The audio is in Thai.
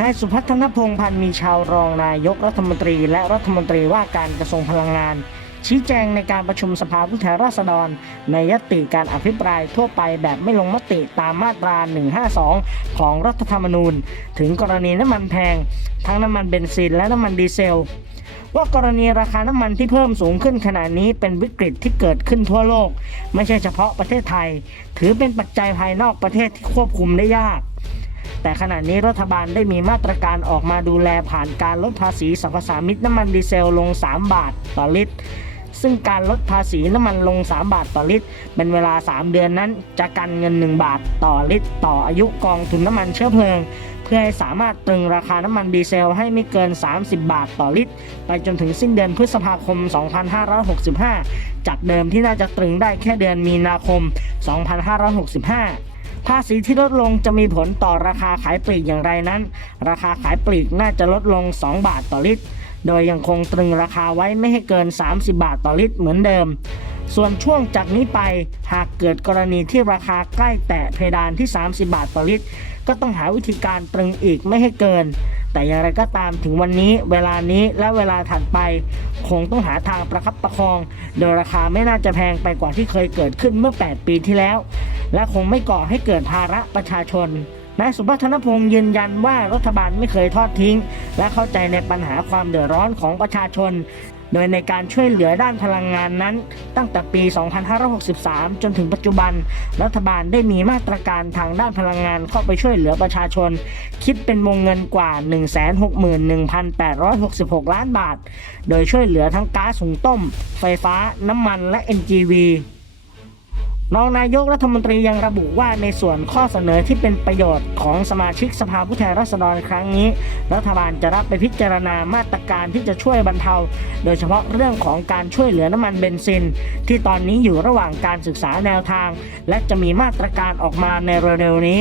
นายสุพัฒนพงษ์พันธ์มีชาวรองนายกรัฐมนตรี และรัฐมนตรีว่าการกระทรวงพลังงาน ชี้แจงในการประชุมสภาผู้แทนราษฎร ในยติการอภิปรายทั่วไปแบบไม่ลงมติตามมาตรา 152 ของรัฐธรรมนูญ ถึงกรณีน้ำมันแพง ทั้งน้ำมันเบนซินและน้ำมันดีเซล ว่ากรณีราคาน้ำมันที่เพิ่มสูงขึ้นขนาดนี้เป็นวิกฤตที่เกิดขึ้นทั่วโลก ไม่ใช่เฉพาะประเทศไทย ถือเป็นปัจจัยภายนอกประเทศที่ควบคุมได้ยาก แต่ขณะนี้รัฐบาลได้มีมาตรการออกมาดูแลผ่านการลดภาษีสรรพสามิตน้ำมันดีเซลลง 3 บาทต่อลิตร ซึ่งการลดภาษีน้ำมันลง 3 บาทต่อลิตร เป็นเวลา 3 เดือนนั้น จะกันเงิน 1 บาทต่อลิตร ต่ออายุกองทุนน้ำมันเชื้อเพลิง เพื่อให้สามารถตรึงราคาน้ำมันดีเซลให้ไม่เกิน 30 บาทต่อลิตร ไปจนถึงสิ้นเดือนพฤษภาคม 2565 จากเดิมที่น่าจะตรึงได้แค่เดือนมีนาคม 2565 ภาษีที่ลดลงจะมีผลต่อราคาขายปลีกอย่างไรนั้น ราคาขายปลีกน่าจะลดลง 2 บาทต่อลิตร โดยยังคงตรึงราคาไว้ไม่ให้เกิน 30 บาทต่อลิตรเหมือนเดิม ส่วนช่วงจากนี้ไปหากเกิดกรณีที่ราคาใกล้แตะเพดานที่ 30 บาทต่อลิตร ก็ต้องหาวิธีการตรึงอีกไม่ให้เกิน แต่อย่างไรก็ตามถึงวันนี้ เวลานี้และเวลาถัดไป คงต้องหาทางประคับประคอง โดยราคาไม่น่าจะแพงไปกว่าที่เคยเกิดขึ้นเมื่อ 8 ปีที่แล้ว และคงไม่ก่อให้เกิดภาระประชาชนนายสุพัฒนพงศ์ยืนยันว่ารัฐบาลไม่เคยทอดทิ้ง และเข้าใจในปัญหาความเดือดร้อนของประชาชน โดยในการช่วยเหลือด้านพลังงานนั้น ตั้งแต่ปี 2563 จนถึงปัจจุบัน รัฐบาลได้มีมาตรการทางด้านพลังงานเข้าไปช่วยเหลือประชาชน คิดเป็นวงเงินกว่า 161,866 ล้านบาท โดยช่วยเหลือทั้งก๊าซหุงต้ม ไฟฟ้า น้ำมันและ NGV รองนายกรัฐมนตรียังระบุว่าในส่วนข้อเสนอที่เป็นประโยชน์ของสมาชิกสภาผู้แทนราษฎรครั้งนี้ รัฐบาลจะรับไปพิจารณามาตรการที่จะช่วยบรรเทา โดยเฉพาะเรื่องของการช่วยเหลือน้ำมันเบนซิน ที่ตอนนี้อยู่ระหว่างการศึกษาแนวทาง และจะมีมาตรการออกมาในเร็วๆนี้